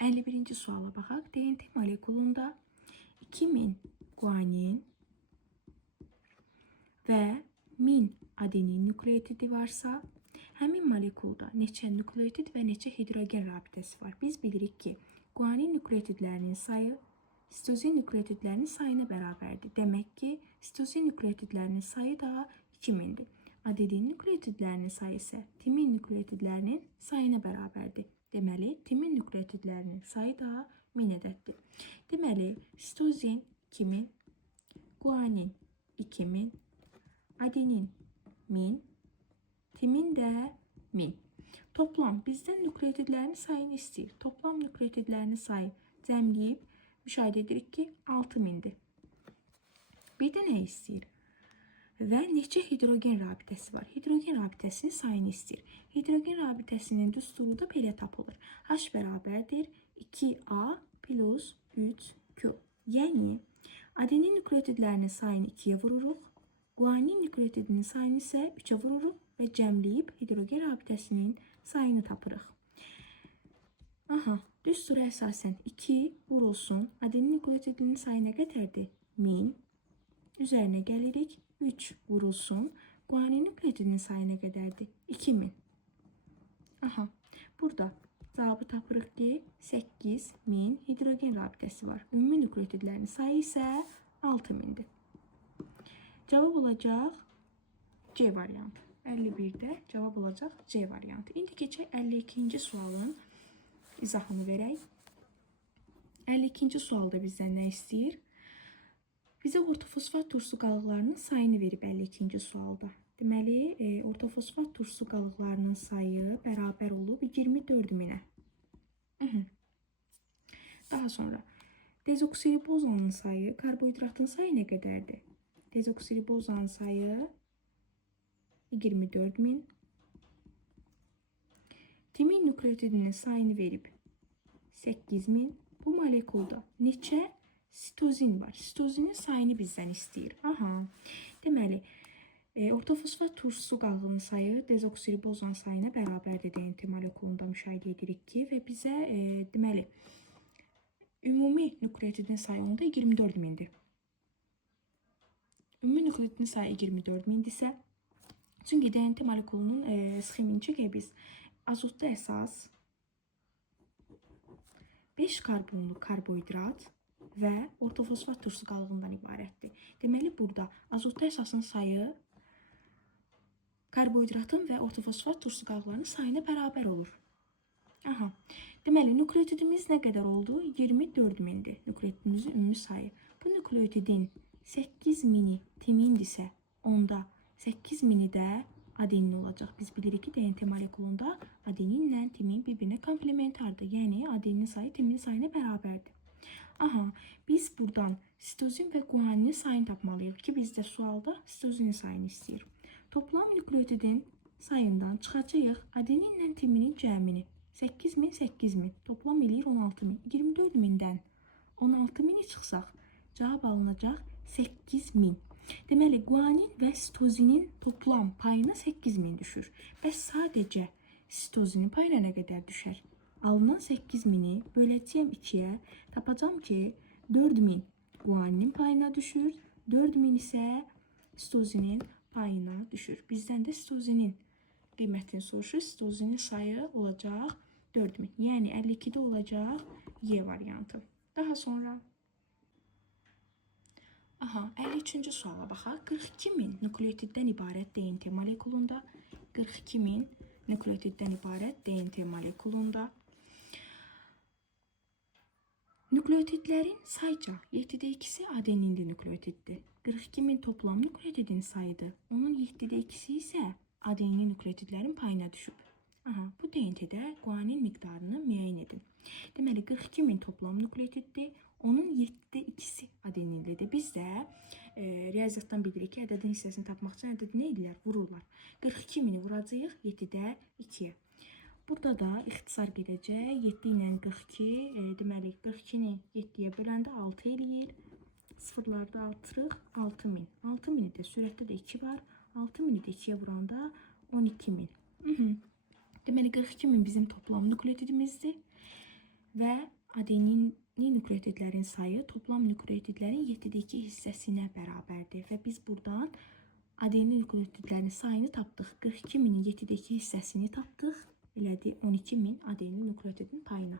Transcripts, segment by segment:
51-ci suala baxaq. DNT molekulunda 2000 guanin və 1000 adenin nukleotidi varsa, həmin molekulda neçə nukleotid və neçə hidrogen rabitəsi var? Biz bilirik ki, guanin nukleotidlərinin sayı sitozin nukleotidlərinin sayına bərabərdir. Demək ki, sitozin nukleotidlərinin sayı da 2000-dir. Adenin nukleotidlərinin sayı isə timin nukleotidlərinin sayına bərabərdir. Deməli, timin nukleotidlərinin sayı da 1000 ədəddir. Deməli, sitozin 2000, guanin 2000, adenin 1000, timin də 1000. Toplam bizdən nukleotidlərin sayını istəyir. Toplam nukleotidlərin sayı cəmləyib müşahidə edirik ki, 6000-dir. Bir də nə istəyir? Və neçə hidrogen rabitəsi var? Hidrogen rabitəsinin sayını istəyir. Hidrogen rabitəsinin düsturu da belə tapılır. H bərabərdir 2A plus 3Q. Yəni, adenin nukleotidlərinin sayını 2-yə vururuq, guanin nukleotidinin sayını isə 3-ə vururuq və cəmləyib hidrogen rabitəsinin sayını tapırıq. Düstura əsasən 2 vurulsun. Adenin nukleotidinin sayı nə qədərdir? 1000. Üzərinə gəlirik. 3 vurulsun. Guanin nukleotidinin sayı nə qədərdir? 2000. Burada cavabı tapırıq ki, 8000 hidrogen rabitəsi var. Ümumi nukleotidlərin sayı isə 6000-dir. Cavab olacaq C variantı. 51-də cavab olacaq C variantı. İndi keçək 52-ci sualın izahını verək. 52-ci sualda bizdən nə istəyir? Bizə ortofosfat turşu qalıqlarının sayını verib 52-ci sualda. Deməli, ortofosfat turşu qalıqlarının sayı bərabər olub 24000-ə. Daha sonra, dezoksiribozanın sayı, karbohidratın sayı nə qədərdir? Dezoksiribozanın sayı 24000. Timin nukleotidinin sayını verib 8000. Bu molekulda neçə sitozin var? Sitozinin sayını bizdən istəyir. Deməli, ortofosfat turşusu qalığının sayı dezoksiribozan sayına bərabərdir DNT molekulunda müşahidə edirik ki, və bizə deməli, ümumi nukleotidin sayı onda 24000-dir. Ümumi nukleotidin sayı 24000-dirsə, çünki DNT molekulunun sxemini çəkək biz. Azotda əsas 5 karbonlu karbohidrat və ortofosfat turşusu qalığından ibarətdir. Deməli, burada azotda əsasın sayı karbohidratın və ortofosfat turşusu qalıqlarının sayına bərabər olur. Deməli, nukleotidimiz nə qədər oldu? 24000-dir nukleotidimizin ümumi sayı. Bu nukleotidin 8000-i timindirsə, onda 8000-i də adenin olacaq. Biz bilirik ki, DNT molekulunda adeninlə timin bir-birinə komplementardır. Yəni, adenin sayı timinin sayına bərabərdir. Biz buradan sitozin və guaninin sayını tapmalıyıq ki, bizdə sualda sitozinin sayını istəyir. Toplam nukleotidin sayından çıxacağıq adeninlə timinin cəmini. 8000, 8000. Toplam eləyir 16000. 24000-dən 16000-i çıxsaq, cavab alınacaq 8000. Deməli, guanin və sitozinin toplam payına 8000 düşür. Bəs sadəcə sitozinin payına nə qədər düşər? Alınan 8000-i böləcəyəm 2-yə, tapacağım ki, 4000 guaninin payına düşür, 4000 isə sitozinin payına düşür. Bizdən də sitozinin qiymətini soruşur. Sitozinin sayı olacaq 4000. Yəni, 52-də olacaq Y variantı. Daha sonra 53-cü suala baxaq. 42000 nukleotiddən ibarət DNT molekulunda, 42000 nukleotiddən ibarət DNT molekulunda nukleotidlərin sayca 7-də 2-si adeninli nukleotiddir. 42000 toplam nukleotidin sayıdır. Onun 7-də 2-si isə adeninli nukleotidlərin payına düşüb. Bu DNT-də guanin miqdarını müəyyən edin. Deməli, 42000 toplam nukleotiddir. Onun 7-də 2-si adeninlidir. Biz də riyaziyyatdan bilirik ki, ədədin hissəsini tapmaq üçün ədədi nə edirlər? Vururlar. 42000-i vuracağıq 7-də 2-yə. Burada da ixtisar gedəcək. 7 ilə 42, deməli 42-ni 7-yə böləndə 6 eləyir. Sıfırlarda artırıq 6000. 6000-i də sürətdə də 2 var. 6000-i də 2-yə vuranda 12000. Deməli 42000 bizim toplam nukleotidimizdir. və adeninin nükleotidlərin sayı toplam nükleotidlərin 7-2 hissəsinə bərabərdir. Və biz buradan adenin nükleotidlərin sayını tapdıq. 42.000-in 7-2 hissəsini tapdıq. Elədi 12.000 adenin nükleotidin payına.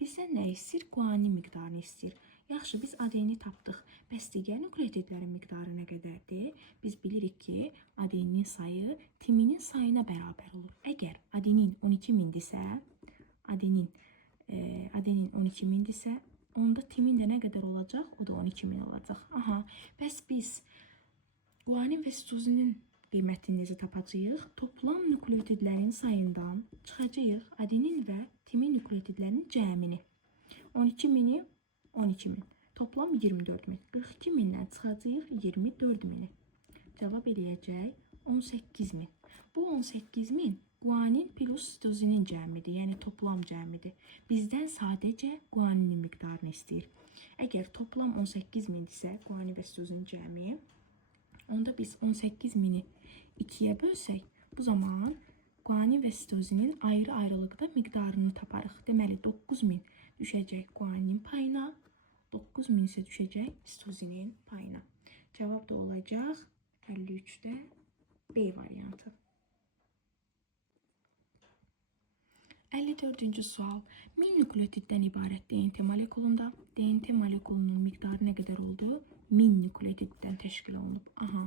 Bizdən nə istəyir? Guanin miqdarını istəyir. Yaxşı, biz adenini tapdıq. Bəs digər nükleotidlərin miqdarı nə qədərdir? Biz bilirik ki, adeninin sayı timinin sayına bərabər olur. Əgər adenin 12.000-dirsə, adenin 12.000-dirsə, onda timin də nə qədər olacaq? O da 12.000 olacaq. Aha, bəs biz guanin və sitozinin qiymətini necə tapacağıq? Toplam nükleotidlərin sayından çıxacağıq adenin və timin nükleotidlərinin cəmini. 12.000-i 12.000. Toplam 24.000. 42.000-dən çıxacağıq 24.000-i. Cavab eləyəcək 18.000. Bu 18.000 guanin plus sitozinin cəmidir, yəni toplam cəmidir. Bizdən sadəcə guaninin miqdarını istəyir. Əgər toplam 18.000-dirsə guanin və sitozinin cəmi, onda biz 18.000-i 2-yə bölsək, bu zaman guanin və sitozinin ayrı-ayrılıqda miqdarını taparıq. Deməli, 9.000 düşəcək guaninin payına, 9.000 isə düşəcək sitozinin payına. Cavab da olacaq 53-də B variantı. 54-cü sual. 1000 nükleotiddən ibarət DNT molekulunda DNT molekulunun miqdarı nə qədər oldu? 1000 nükleotiddən təşkil olunub. Aha.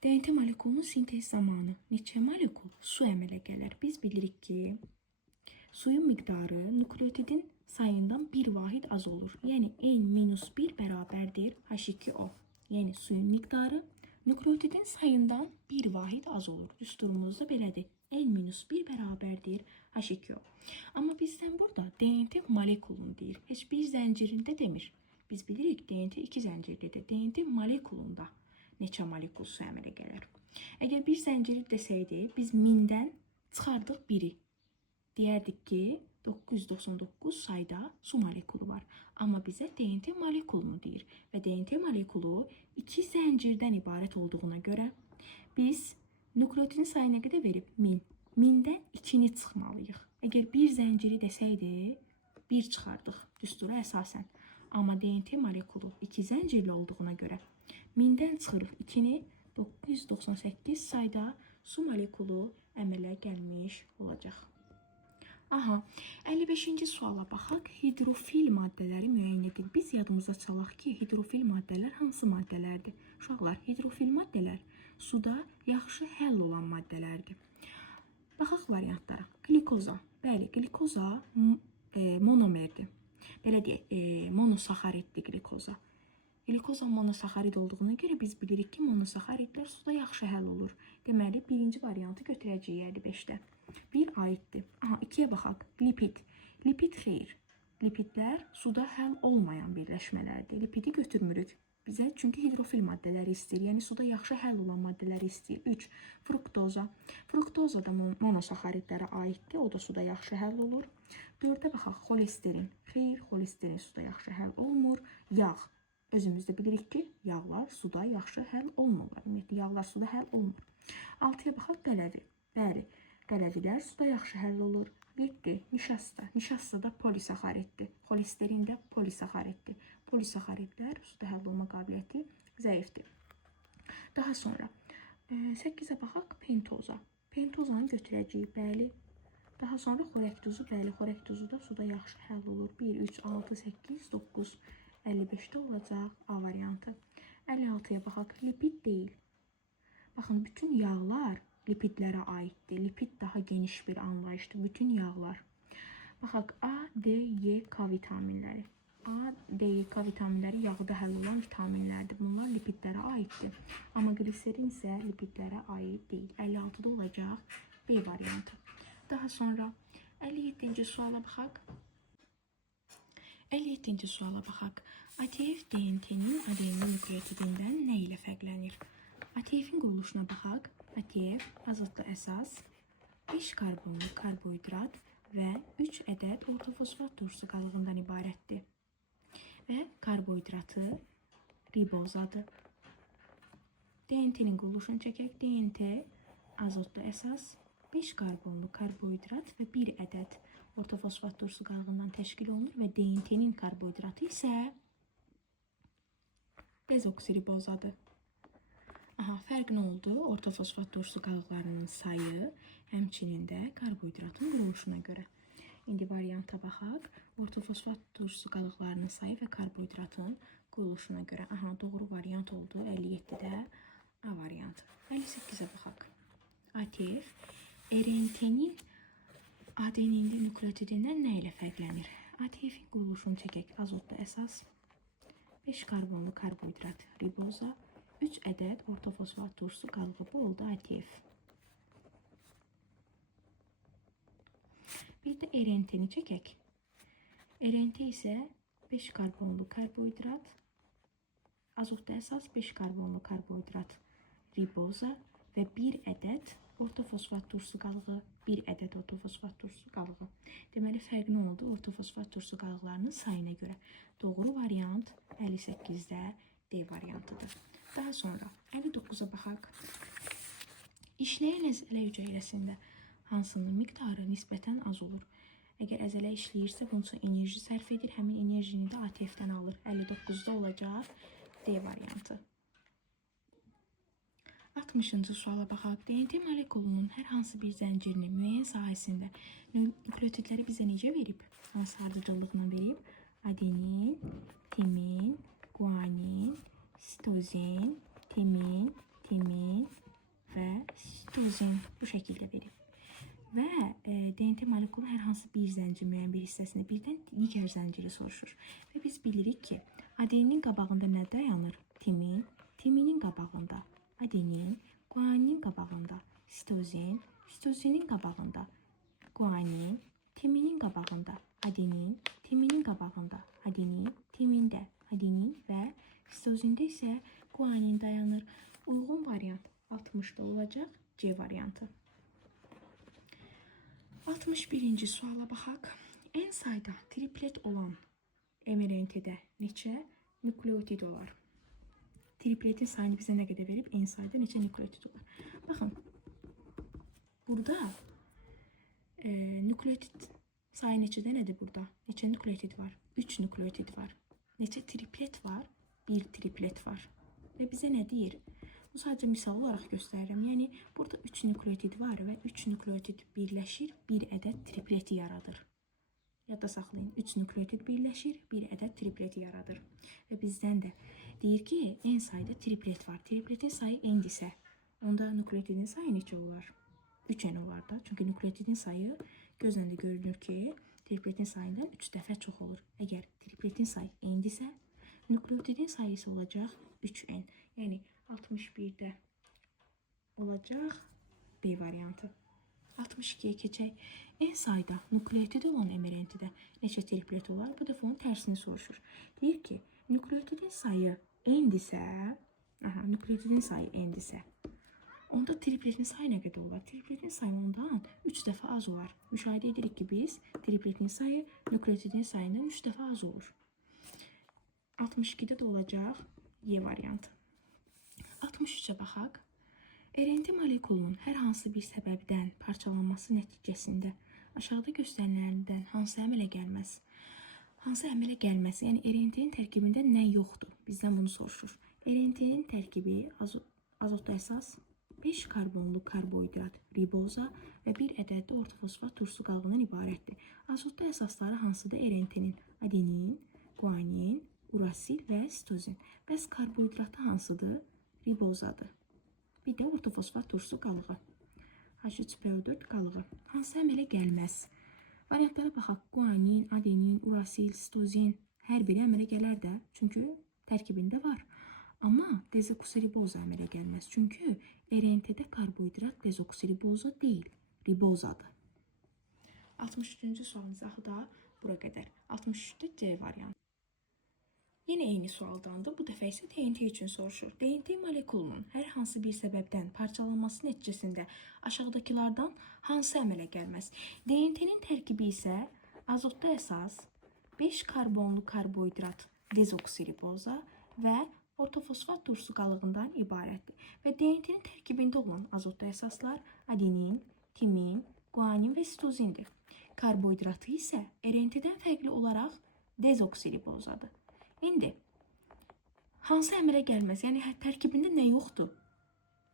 DNT molekulunun sintez zamanı neçə molekul su əmələ gələr? Biz bilirik ki, suyun miqdarı nükleotidin sayından bir vahid az olur. Yəni N-1 bərabərdir H2O. Yəni suyun miqdarı nükleotidin sayından bir vahid az olur. Düsturumuzda belədir. N-1 bərabərdir H2O. Amma bizdən burada DNT molekulunu deyir. Heç bir zəncirində demir. Biz bilirik DNT 2 zəncirlidir. DNT molekulunda neçə molekul su əmələ gələr? Əgər bir zənciri desəydi, biz 1000-dən çıxardıq 1-i. Deyərdik ki, 999 sayda su molekulu var. Amma bizə DNT molekulunu deyir. Və DNT molekulu 2 zəncirdən ibarət olduğuna görə biz nükleotidin sayı nə qədər verib? 1000. 1000-dən 2-ni çıxmalıyıq. Əgər bir zənciri desəydi, 1 çıxardıq düstura əsasən. Amma DNT molekulu 2 zəncirli olduğuna görə 1000-dən çıxırıq 2-ni, 998 sayda su molekulu əmələ gəlmiş olacaq. Aha, 55-ci suala baxaq. Hidrofil maddələri müəyyən edin. Biz yadımıza çalaq ki, hidrofil maddələr hansı maddələrdir? Uşaqlar, hidrofil maddələr suda yaxşı həll olan maddələrdir. Baxaq variantlara. Glikoza. Bəli, glikoza monomerdir. Belə deyək, monosaxariddir glikoza. Glikoza monosaxarid olduğuna görə biz bilirik ki, monosaxaridlər suda yaxşı həll olur. Deməli, birinci variantı götürəcəyik 55-də. 1 aiddir. Aha, 2-yə baxaq. Lipid. Lipid xeyr. Lipidlər suda həll olmayan birləşmələrdir. Lipidi götürmürük. Bizə çünki hidrofil maddələri istəyir. Yəni suda yaxşı həll olan maddələri istəyir. 3. Fruktoza. Fruktoza da monosaxaridlərə aiddir. O da suda yaxşı həll olur. 4-ə baxaq. Xolesterin. Xeyr, xolesterin suda yaxşı həll olmur. Yağ. Özümüzdə bilirik ki, yağlar suda yaxşı həll olmurlar. Ümumiyyətlə, yağlar suda həll olmur. 6-ya baxaq. Qələvi. Bəli, qələvilər suda yaxşı həll olur. 7. Nişasta. Nişasta da polisaxariddir. Xolesterin də polisaxariddir. Polisaxaridlər suda həll olma qabiliyyəti zəifdir. Daha sonra 8-ə baxaq. Pentoza. Pentozanı götürəcəyik. Bəli. Daha sonra xorəktuzu. Bəli, xorəktuzu da suda yaxşı həll olur. 1, 3, 6, 8, 9. 55-də olacaq A variantı. 56-ya baxaq. Lipid deyil. Baxın, bütün yağlar lipidlərə aiddir. Lipid daha geniş bir anlayışdır. Bütün yağlar. Baxaq, A, D, Y, K vitaminləri. A, D, Y, K vitaminləri yağda həll olan vitaminlərdir. Bunlar lipidlərə aiddir. Amma gliserin isə lipidlərə aid deyil. 56-da olacaq B variantı. Daha sonra 57-ci suala baxaq. 57-ci suala baxaq. ATF DNT-nin adenin nükleotidindən nə ilə fərqlənir? ATF-in quruluşuna baxaq. ATF azotlu əsas, 5 karbonlu karbohidrat və 3 ədəd ortofosfat turşusu qalığından ibarətdir. Və karbohidratı ribozadır. DNT-nin quruluşunu çəkək. DNT azotlu əsas, 5 karbonlu karbohidrat və 1 ədəd ortofosfat turşu qalığından təşkil olunur və DNT-nin karbohidratı isə dezoksiribozadır. Aha, fərq nə oldu? Ortofosfat turşu qalıqlarının sayı, həmçinin də karbohidratın quruluşuna görə. İndi varianta baxaq. Ortofosfat turşu qalıqlarının sayı və karbohidratın quruluşuna görə. Aha, doğru variant oldu. 57-də A variantı. 58-ə baxaq. ATF RNT-nin ADN-də nukleotidindən nə ilə fərqlənir? ATF-in quruluşunu çəkək. Azotda əsas 5 karbonlu karbohidrat riboza, 3 ədəd ortofosfat turşu qalığı. Bu oldu ATF. Bir də RNT-ni çəkək. RNT isə 5 karbonlu karbohidrat, azotda əsas 5 karbonlu karbohidrat riboza və 1 ədəd ortofosfat turşu qalığı, 1 ədəd ortofosfat turşu qalığı. Deməli, fərq nə oldu? Ortofosfat turşu qalıqlarının sayına görə. Doğru variant 58-də D variantıdır. Daha sonra 59-a baxaq. İşləyən əzələ hüceyrəsində hansının miqdarı nisbətən az olur? Əgər əzələ işləyirsə, bunun üçün enerji sərf edir. Həmin enerjini də ATF-dən alır. 59-da olacaq D variantı. 60-cı suala baxaq. DNT molekulunun hər hansı bir zəncirinin müəyyən sahəsində nukleotidləri bizə necə verib? Hansı ardıcıllıqla verib? Adenin, timin, guanin, sitozin, timin, və sitozin bu şəkildə verib. Və DNT molekulu hər hansı bir zəncir müəyyən bir hissəsində birdən digər zənciri soruşur. Və biz bilirik ki, adeninin qabağında nə dayanır? Timin, timinin qabağında adenin, guaninin qabağında sitozin, sitozinin qabağında guanin, timinin qabağında adenin, timinin qabağında adenin, timində adenin və sitozində isə guanin dayanır. Uyğun variant 60-da olacaq C variantı. 61-ci suala baxaq. Ən sayda triplet olan mRNT-də neçə nukleotid olar? Tripletin sayını bizə nə qədər verib? Ən sayda neçə nukleotid olar? Baxın, burada nukleotid sayı neçədə nədir burada? Neçə nukleotid var? 3 nukleotid var. Neçə triplet var? 1 triplet var. Və bizə nə deyir? Bu sadəcə misal olaraq göstərirəm. Yəni, burada 3 nukleotid var və 3 nukleotid birləşir, 1 ədəd tripleti yaradır. Yadda saxlayın, 3 nukleotid birləşir, 1 ədəd tripleti yaradır. Və bizdən də deyir ki, ən sayda triplet var. Tripletin sayı n-dirsə, onda nukleotidin sayı neçə olar? 3n olar da. Çünki nukleotidin sayı gözlə də görünür ki, tripletin sayından 3 dəfə çox olur. Əgər tripletin sayı n-dirsə, nukleotidin sayısı olacaq 3n. Yəni, 61-də olacaq B variantı. 62-yə keçək. Ən sayda nukleotid olan mRNT-də neçə triplet olar? Bu dəfə onun tərsini soruşur. Deyir ki, nukleotidin sayı n-dirsə, nukleotidin sayı n-dirsə, onda tripletin sayı nə qədər olar? Tripletin sayı ondan 3 dəfə az olar. Müşahidə edirik ki, biz tripletin sayı nukleotidin sayından 3 dəfə az olur. 62-də də olacaq Y variantı. 63-ə baxaq. RNT molekulunun hər hansı bir səbəbdən parçalanması nəticəsində aşağıda göstərilənlərdən hansı əmələ gəlməz? Hansı əmələ gəlməz? Yəni, RNT-nin tərkibində nə yoxdur? Bizdən bunu soruşur. RNT-nin tərkibi azotda əsas 5 karbonlu karbohidrat riboza və 1 ədəd də ortofosfat turşu qalığından ibarətdir. Azotda əsasları hansıdır? RNT-nin adenin, guanin, urasil və sitozin. Bəs karbohidratı hansıdır? Ribozadır. Bir də ortofosfat turşu qalığı. H3PO4 qalığı. Hansı əmələ gəlməz? Variantlara baxaq. Guanin, adenin, urasil, sitozin hər biri əmələ gələr də. Çünki tərkibində var. Amma dezoksiriboza əmələ gəlməz. Çünki RNT-də karbohidrat dezoksiriboza deyil, ribozadır. 63-cü sualımız da bura qədər. 63-də C variantı. Yenə eyni sualdandır. Bu dəfə isə DNT üçün soruşur. DNT molekulunun hər hansı bir səbəbdən parçalanması nəticəsində aşağıdakılardan hansı əmələ gəlməz? DNT-nin tərkibi isə azotda əsas 5 karbonlu karbohidrat dezoksiriboza və ortofosfat turşu qalığından ibarətdir. Və DNT-nin tərkibində olan azotda əsaslar adenin, timin, guanin və sitozindir. Karbohidratı isə RNT-dən fərqli olaraq dezoksiribozadır. İndi hansı əmələ gəlməz? Yəni tərkibində nə yoxdur?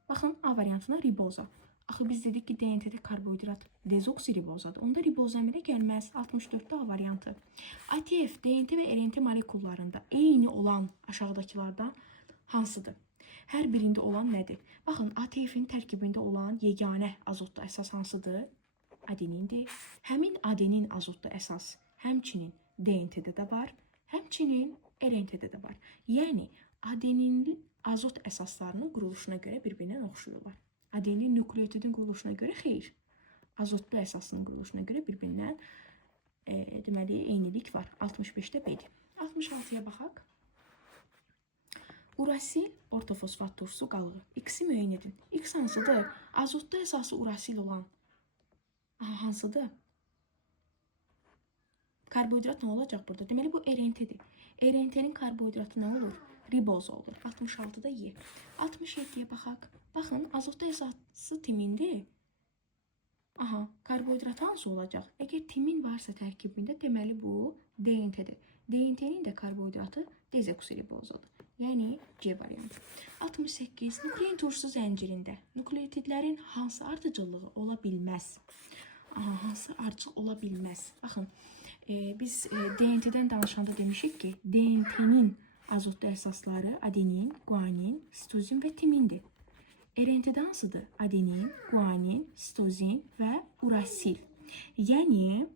Baxın, A variantına riboza. Axı biz dedik ki, DNT-də karbohidrat dezoksiribozadır. Onda riboza əmələ gəlməz. 64-də A variantı. ATF, DNT və RNT molekullarında eyni olan aşağıdakılardan hansıdır? Hər birində olan nədir? Baxın, ATF-in tərkibində olan yeganə azotlu əsas hansıdır? Adenindir. Həmin adenin azotlu əsas həmçinin DNT-də də var, həmçinin RNT-də də var. Yəni, adenin azot əsaslarının quruluşuna görə bir-birindən oxşuyurlar. Adenin nukleotidin quruluşuna görə xeyr. Azotlu əsasının quruluşuna görə bir-birindən deməli, eynilik var. 65-də B-dir. 66-ya baxaq. Urasil, ortofosfat turşusu qalığı. X-i müəyyən edin. X hansıdır? Azotlu əsası urasil olan hansıdır? Karbohidrat nə olacaq burada? Deməli, bu RNT-dir. RNT-nin karbohidratı nə olur? Riboza olur. 66-da Y. 67-yə baxaq. Baxın, azotlu əsası timindir. Aha, karbohidrat hansı olacaq? Əgər timin varsa tərkibində, deməli bu DNT-dir. DNT-nin də karbohidratı dezoksiribozadır. Yəni C variantı. 68. Nuklein turşusu zəncirində nukleotidlərin hansı ardıcıllığı ola bilməz? Aha, hansı ardıcıl ola bilməz? Baxın, biz DNT-dən danışanda demişik ki, DNT-nin azotlu əsasları adenin, guanin, sitozin və timindir. RNT-də hansıdır? Adenin, guanin, sitozin və urasil. Yəni,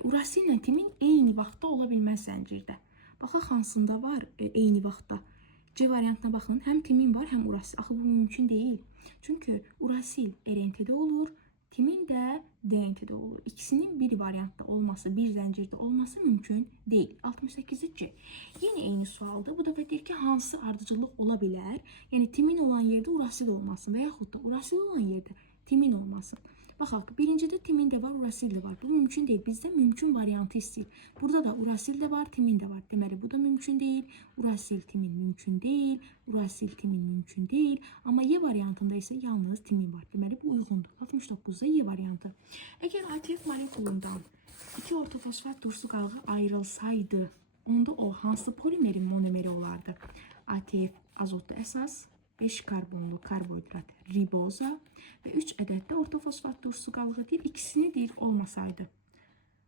urasil ilə timin eyni vaxtda ola bilməz zəncirdə. Baxaq, hansında var eyni vaxtda? C variantına baxın, həm timin var, həm urasil. Axı, bu mümkün deyil. Çünki urasil RNT-də olur, timin də DNT-də olur. İkisinin bir variantda olması, bir zəncirdə olması mümkün deyil. 68-ci C. Yine eyni sualdır. Bu dəfə deyir ki, hansı ardıcıllıq ola bilər? Yəni, timin olan yerdə urasil olmasın və yaxud da urasil olan yerdə timin olmasın. Baxaq, birincidə timin də var, urasil də var. Bu mümkün deyil. Bizdə mümkün variantı istəyir. Burada da urasil də var, timin də var. Deməli, bu da mümkün deyil. Urasil, timin mümkün deyil. Urasil, timin mümkün deyil. Amma Y variantında isə yalnız timin var. Deməli, bu uyğundur. 69-da Y variantı. Əgər ATF molekulundan 2 ortofosfat turşusu qalığı ayrılsaydı, onda o hansı polimerin monomeri olardı? ATF azotlu əsas, 5 karbonlu karbohidrat riboza və 3 ədəd də ortofosfat turşusu qalığı deyir. İkisini deyir olmasaydı.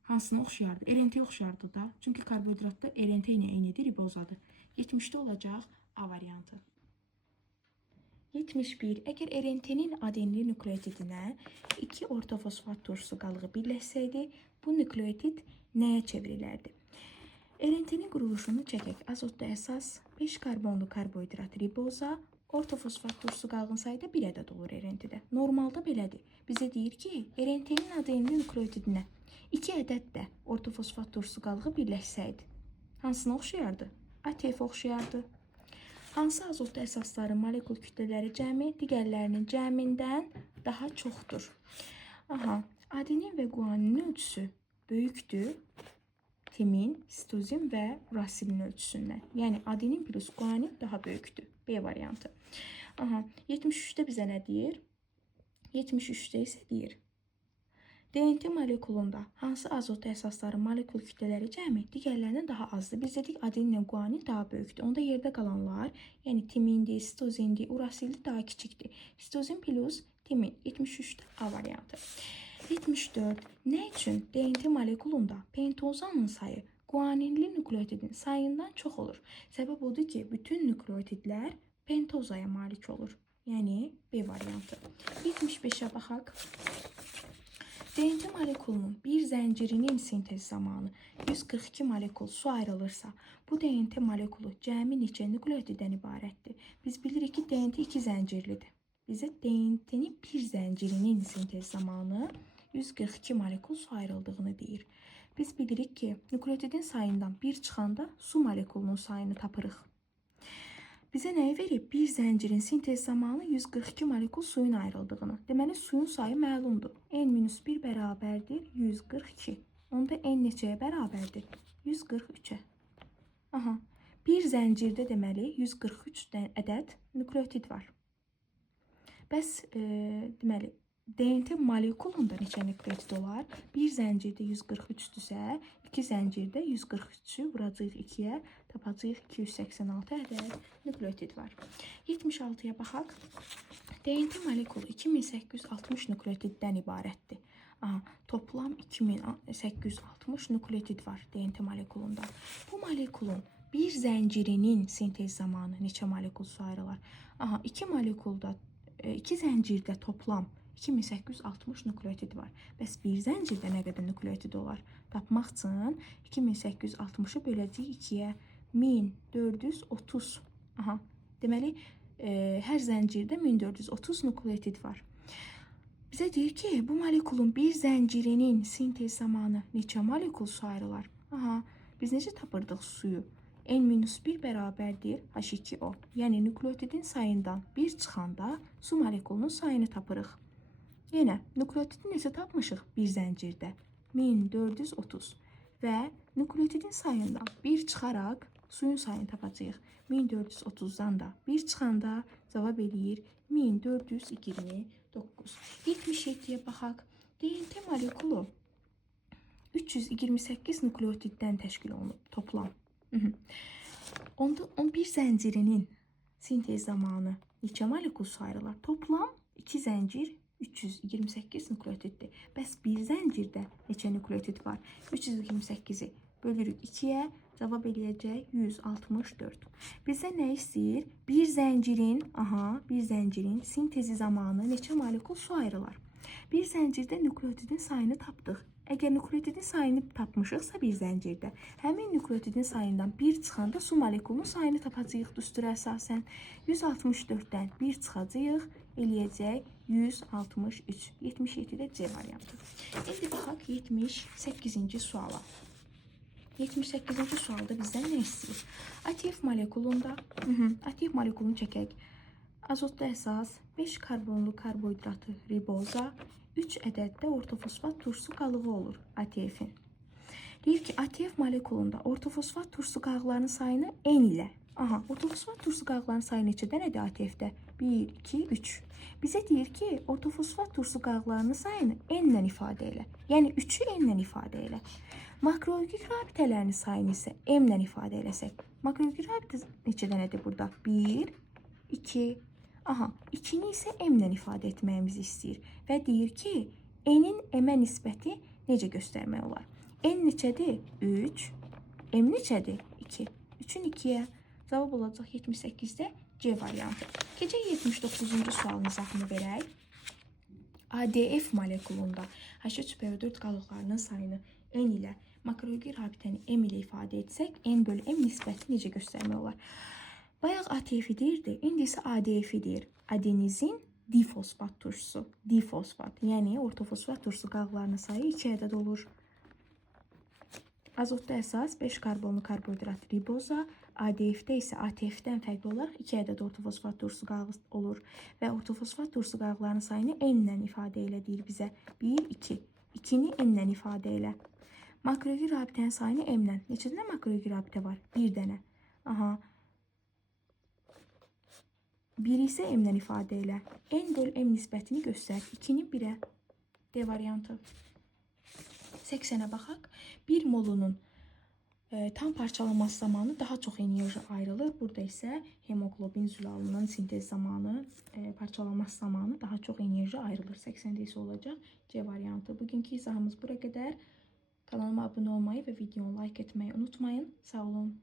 Hansına oxşayardı? RNT-yə oxşayardı da. Çünki karbohidratda RNT ilə eynidir, ribozadır. 70-də olacaq A variantı. 71. Əgər RNT-nin adenli nukleotidinə 2 ortofosfat turşusu qalığı birləşsəydi, bu nukleotid nəyə çevrilərdi? RNT-nin quruluşunu çəkək. Azotlu əsas, 5 karbonlu karbohidrat riboza, ortofosfat turşusu qalığın sayıda 1 ədəd olur RNT-də. Normalda belədir. Bizə deyir ki, RNT-nin adenli nukleotidinə 2 ədəd də ortofosfat turşusu qalığı birləşsəydi, hansına oxşayardı? ATF oxşayardı. Hansı azotlu əsasların molekul kütlələri cəmi digərlərinin cəmindən daha çoxdur? Aha, adenin və guaninin ölçüsü böyükdür. Timin, sitozin və urasilin ölçüsündən. Yəni, adenin plus guanin daha böyükdür. B variantı. Aha, 73-də bizə nə deyir? 73-də isə deyir. DNT molekulunda hansı azotlu əsasların molekul kütlələri cəmi digərlərindən daha azdır? Biz dedik, adenin və guanin daha böyükdür. Onda yerdə qalanlar, yəni timindir, sitozindir, urasildir, daha kiçikdir. Sitozin plus timin. 73-də A variantı. 74. Nə üçün DNT molekulunda pentozanın sayı guaninli nukleotidin sayından çox olur? Səbəb odur ki, bütün nukleotidlər pentozaya malik olur. Yəni B variantı. 75-ə baxaq. DNT molekulunun bir zəncirinin sintez zamanı 142 molekul su ayrılırsa, bu DNT molekulu cəmi neçə nukleotiddən ibarətdir? Biz bilirik ki, DNT 2 zəncirlidir. Bizə DNT-nin bir zəncirinin sintez zamanı 142 molekul su ayrıldığını deyir. Biz bilirik ki, nukleotidin sayından bir çıxanda su molekulunun sayını tapırıq. Bizə nəyi verib? Bir zəncirin sintez zamanı 142 molekul suyun ayrıldığını. Deməli, suyun sayı məlumdur. N-1 bərabərdir 142. Onda N neçəyə bərabərdir? 143-ə. Aha, bir zəncirdə deməli 143 ədəd nukleotid var. Bəs, deməli, DNT molekulunda neçə nukleotid olar? Bir zəncirdə 143-dürsə, 2 zəncirdə 143-ü vuracağıq 2-yə, tapacağıq 286 ədəd nukleotid var. 76-ya baxaq. DNT molekulu 2860 nukleotiddən ibarətdir. Aha, toplam 2860 nukleotid var DNT molekulunda. Bu molekulun bir zəncirinin sintez zamanı neçə molekul su ayrılar? Aha, 2 zəncirdə toplam 2860 nukleotid var. Bəs bir zəncirdə nə qədər nukleotid olar? Tapmaq üçün 2860-ı böləcəyik 2-yə, 1430. Aha, deməli, hər zəncirdə 1430 nukleotid var. Bizə deyir ki, bu molekulun bir zəncirinin sintez zamanı neçə molekul su ayrılar? Aha, biz necə tapırdıq suyu? N-1 bərabərdir H2O. Yəni, nukleotidin sayından 1 çıxanda su molekulunun sayını tapırıq. Yenə, nukleotidi necə tapmışıq bir zəncirdə? 1430 və nukleotidin sayından 1 çıxaraq suyun sayını tapacağıq. 1430-dan da 1 çıxanda cavab eləyir 1429. 77-yə baxaq. DNT molekulu 328 nukleotiddən təşkil olunub toplam. Onda 11 zəncirinin sintez zamanı neçə molekul su ayrılar? Toplam 2 zəncir 328 nukleotiddir. Bəs bir zəncirdə neçə nukleotid var? 328-i bölürük 2-yə, cavab eləyəcək 164. Bizə nə istəyir? Bir zəncirin sintezi zamanı neçə molekul su ayrılar? Bir zəncirdə nukleotidin sayını tapdıq. Əgər nukleotidin sayını tapmışıqsa bir zəncirdə, həmin nukleotidin sayından 1 çıxanda su molekulunun sayını tapacağıq düstura əsasən. 164-dən 1 çıxacağıq, eləyəcək 163. 77-də C variantı. İndi baxaq 78-ci suala. 78-ci sualda bizdən nə istəyir? ATF molekulunda, ATF molekulunu çəkək. Azotlu əsas 5 karbonlu karbohidratı riboza, 3 ədəddə ortofosfat turşusu qalığı olur ATF-in. Deyir ki, ATF molekulunda ortofosfat turşusu qalıqlarının sayını N ilə. Aha, ortofosfat turşusu qalıqlarının sayı neçədənədir ATF-də? 1, 2, 3. Bizə deyir ki, ortofosfat turşusu qalıqlarının sayını N-lə ifadə elə. Yəni, 3-ü N-lə ifadə elə. Makroyogik rabitələrin sayını isə M-lə ifadə eləsək. Makroyogik rabitə neçədənədir burada? 1, 2, aha, 2-ni isə M-lə ifadə etməyimizi istəyir. Və deyir ki, N-in M-ə nisbəti necə göstərmək olar? N neçədir? 3. M neçədir? 2. 3-ün 2-yə cavab olacaq 78-də C variantı. Keçək 79-cu sualımızı verək. ADF molekulunda H3PO4 qalıqlarının sayını N ilə, makroyogik rabitəni M ilə ifadə etsək, N bölü M nisbəti necə göstərmək olar? Bayaq ATF-i deyirdi, indi isə ADF-i deyir. Adenizin difosfat turşusu. Difosfat, yəni ortofosfat turşusu qalıqlarının sayı 2 ədəd olur. Azotlu əsas 5 karbonlu karbohidrat riboza, ADF-də isə ATF-dən fərqli olaraq 2 ədəd ortofosfat turşusu qalığı olur və ortofosfat turşusu qalıqlarının sayını N-lə ifadə elə deyir bizə. 1, 2. 2-ni N-lə ifadə elə. Makroyogik rabitənin sayını M-lə. Neçə dənə makroyogik rabitə var? 1 dənə. Aha. 1 isə M-lə ifadə elə. N bölü M nisbətini göstər. 2-ni 1-ə. D variantı. 80-ə baxaq. 1 molunun tam parçalanması zamanı daha çox enerji ayrılır. Burada isə hemoglobin zülalının sintez zamanı, parçalanması zamanı daha çox enerji ayrılır. 80-də isə olacaq C variantı. Bugünkü izahımız bura qədər. Kanalıma abunə olmayı və videonu like etməyi unutmayın. Sağ olun.